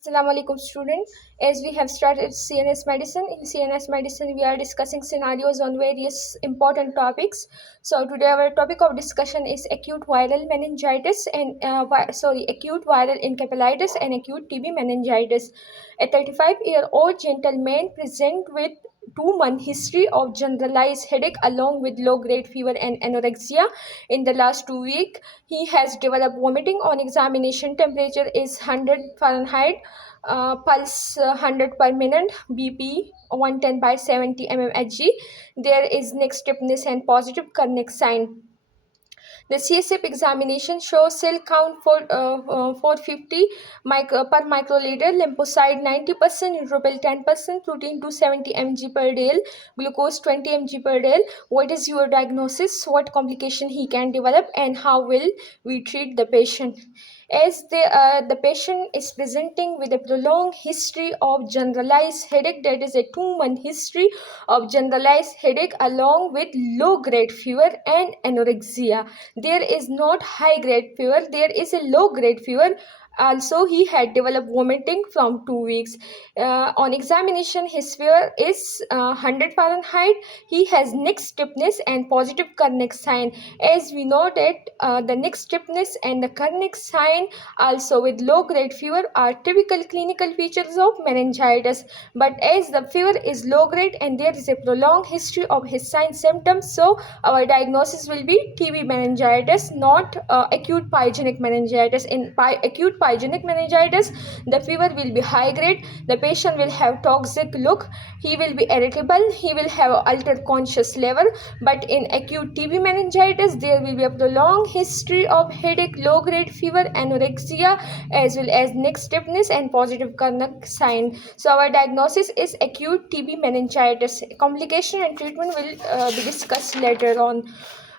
Assalamu alaikum student. As we have started CNS Medicine, in CNS Medicine we are discussing scenarios on various important topics. So today our topic of discussion is acute viral meningitis and acute viral encephalitis and acute TB meningitis. A 35-year-old gentleman present with 2-month history of generalized headache along with low-grade fever and anorexia. In the last 2 weeks, he has developed vomiting on examination. Temperature is 100 Fahrenheit, pulse 100 per minute, BP 110 by 70 mmHg. There is neck stiffness and positive Kernick sign. The CSF examination shows cell count for 450 per microliter, lymphocyte 90%, neutrophil 10%, protein 270 mg per day, glucose 20 mg per day. What is your diagnosis? What complication he can develop, and how will we treat the patient? As the patient is presenting with a prolonged history of generalized headache, that is a 2-month history of generalized headache along with low grade fever and anorexia. There is not high grade fever, there is a low grade fever. Also, he had developed vomiting from 2 weeks. On examination, his fever is 100 Fahrenheit. He has neck stiffness and positive Kernick sign. As we know that the neck stiffness and the Kernick sign, also with low grade fever, are typical clinical features of meningitis. But as the fever is low grade and there is a prolonged history of his sign symptoms, so our diagnosis will be TB meningitis, not acute pyogenic meningitis. In acute pyogenic meningitis, the fever will be high grade, the patient will have toxic look, he will be irritable, he will have altered conscious level. But in acute TB meningitis, there will be a prolonged history of headache, low grade fever, anorexia, as well as neck stiffness and positive Kernick sign. So our diagnosis is acute TB meningitis. Complication and treatment will be discussed later on.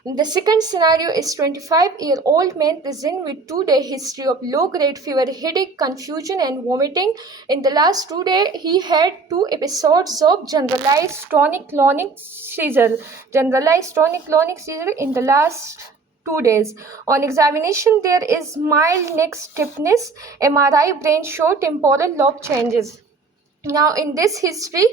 The second scenario is 25-year-old man present with 2-day history of low-grade fever, headache, confusion and vomiting. In the last 2 days, he had 2 episodes of generalized tonic-clonic seizure. Generalized tonic-clonic seizure in the last 2 days. On examination, there is mild neck stiffness. MRI brain show temporal lobe changes. Now in this history,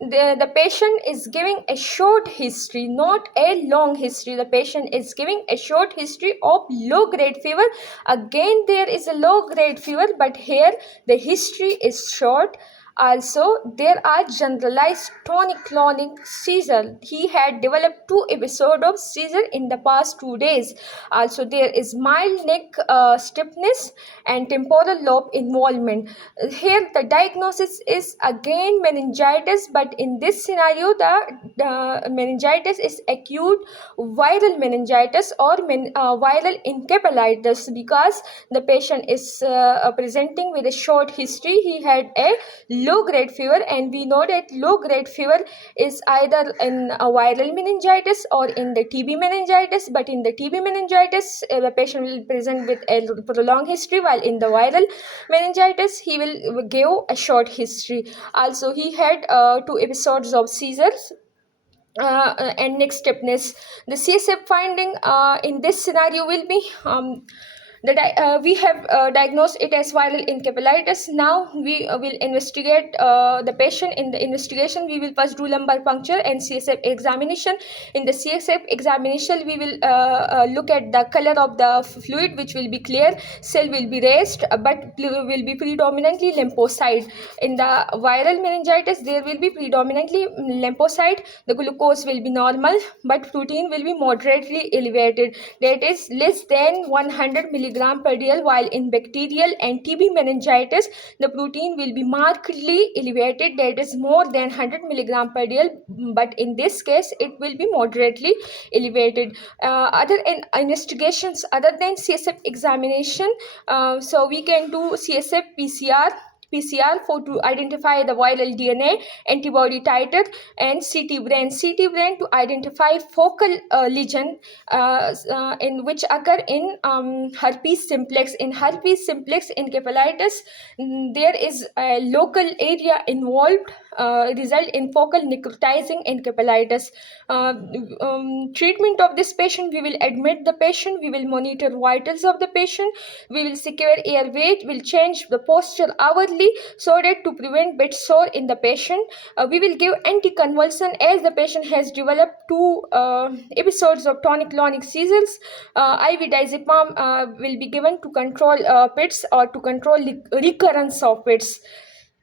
the patient is giving a short history, not a long history. The patient is giving a short history of low grade fever. Again, there is a low grade fever, but here the history is short. Also, there are generalized tonic-clonic seizure. He had developed 2 episodes of seizure in the past 2 days. Also, there is mild neck stiffness and temporal lobe involvement. Here, the diagnosis is again meningitis, but in this scenario, the meningitis is acute viral meningitis or viral encephalitis, because the patient is presenting with a short history. He had a low grade fever, and we know that low grade fever is either in a viral meningitis or in the TB meningitis. But in the TB meningitis, the patient will present with a prolonged history, while in the viral meningitis he will give a short history. Also, he had 2 episodes of seizures and neck stiffness. The CSF finding in this scenario will be we have diagnosed it as viral encephalitis. Now we will investigate the patient. In the investigation, we will first do lumbar puncture and CSF examination. In the CSF examination, we will look at the color of the fluid, which will be clear. Cell will be raised, but will be predominantly lymphocyte. In the viral meningitis, there will be predominantly lymphocyte. The glucose will be normal, but protein will be moderately elevated, that is less than 100 milligram per dl, while in bacterial and TB meningitis, the protein will be markedly elevated, that is more than 100 milligram per dl, but in this case, it will be moderately elevated. Other investigations other than CSF examination, so we can do CSF PCR for to identify the viral DNA, antibody titer, and CT brain to identify focal lesion in which occur in herpes simplex. In herpes simplex encephalitis, there is a local area involved, result in focal necrotizing encephalitis. Treatment of this patient: we will admit the patient, we will monitor vitals of the patient, we will secure airway, will change the posture hourly, only, so that to prevent bed sore in the patient. We will give anticonvulsant as the patient has developed two episodes of tonic-clonic seizures. IV diazepam will be given to control pits or to control recurrence of pits.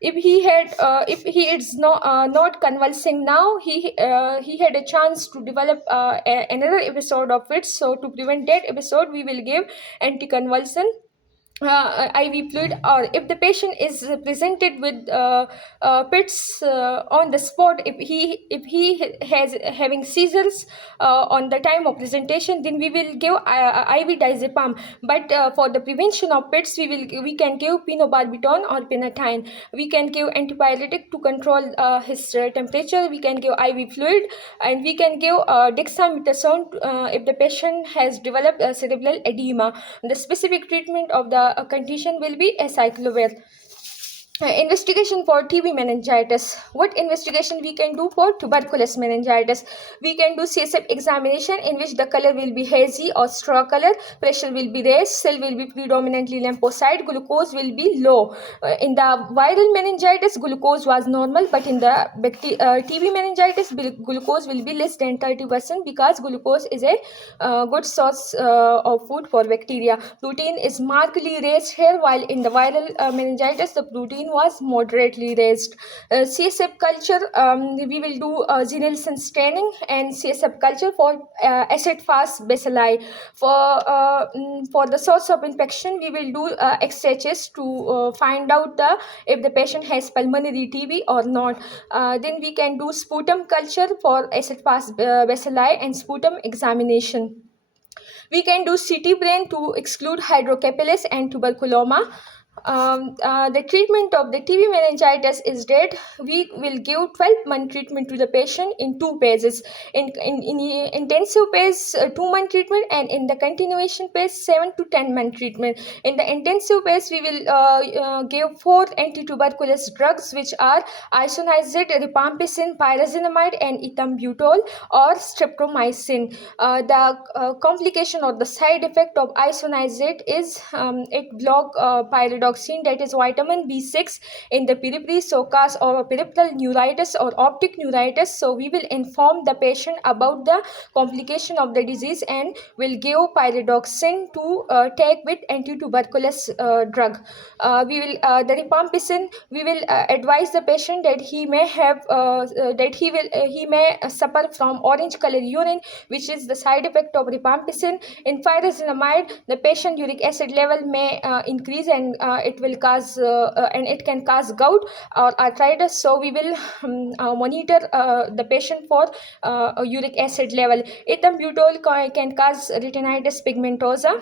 If he is not convulsing now, he had a chance to develop another episode of it. So to prevent that episode, we will give anticonvulsant, IV fluid, or if the patient is presented with pits on the spot, if he has having seizures on the time of presentation, then we will give IV diazepam. But for the prevention of pits, we can give phenobarbital or penatine. We can give antipyretic to control his temperature. We can give IV fluid, and we can give dexamethasone if the patient has developed cerebral edema. The specific treatment of the condition will be acyclovir. Investigation for TB meningitis. What investigation we can do for tuberculous meningitis? We can do CSF examination, in which the color will be hazy or straw color, pressure will be raised, cell will be predominantly lymphocyte, glucose will be low. In the viral meningitis, glucose was normal, but in the TB meningitis, glucose will be less than 30%, because glucose is a good source of food for bacteria. Protein is markedly raised here, while in the viral meningitis, the protein was moderately raised. CSF culture, we will do Zinelson staining and CSF culture for acid-fast bacilli. For the source of infection, we will do XHS to find out if the patient has pulmonary TB or not. Then we can do sputum culture for acid-fast bacilli and sputum examination. We can do CT brain to exclude hydrocephalus and tuberculoma. The treatment of the TB meningitis is that we will give 12-month treatment to the patient in 2 phases. In intensive phase, 2-month treatment, and in the continuation phase, 7 to 10-month treatment. In the intensive phase, we will give 4 anti-tuberculous drugs, which are isoniazid, rifampicin, pyrazinamide, and ethambutol or streptomycin. The complication or the side effect of isoniazid is it block pyridoxine, that is vitamin B6 in the periphery, so cause or peripheral neuritis or optic neuritis. So we will inform the patient about the complication of the disease and will give pyridoxine to take with anti-tuberculous drug. The rifampicin, we will advise the patient that he may have he may suffer from orange color urine, which is the side effect of rifampicin. In pyrazinamide, the patient uric acid level may increase, and it can cause gout or arthritis. So we will monitor the patient for uric acid level. Ethambutol can cause retinitis pigmentosa,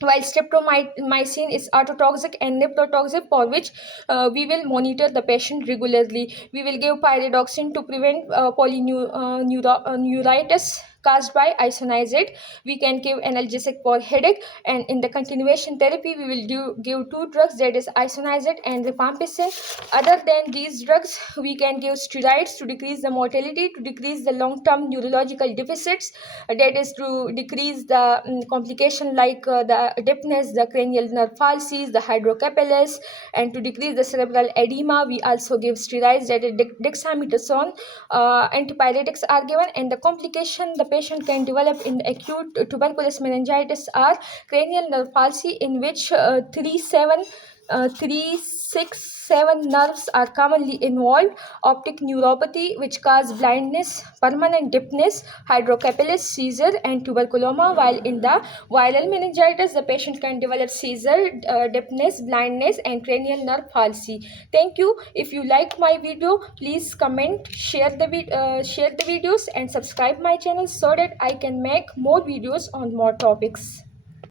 while streptomycin is ototoxic and nephrotoxic, for which we will monitor the patient regularly. We will give pyridoxine to prevent polyneuritis caused by isoniazid. We can give analgesic for headache, and in the continuation therapy, we will give 2 drugs, that is isoniazid and rifampicin. Other than these drugs, we can give steroids to decrease the mortality, to decrease the long-term neurological deficits, that is to decrease the complication like the deafness, the cranial nerve palsies, the hydrocephalus, and to decrease the cerebral edema. We also give steroids, that is dexamethasone. Antipyretics are given, and the complication the patient can develop in acute tuberculous meningitis are cranial nerve palsy, in which 3, 6, 7 nerves are commonly involved, optic neuropathy, which cause blindness, permanent deafness, hydrocephalus, seizure, and tuberculoma, while in the viral meningitis, the patient can develop seizure, deafness, blindness, and cranial nerve palsy. Thank you. If you like my video, please comment, share the videos, and subscribe my channel so that I can make more videos on more topics.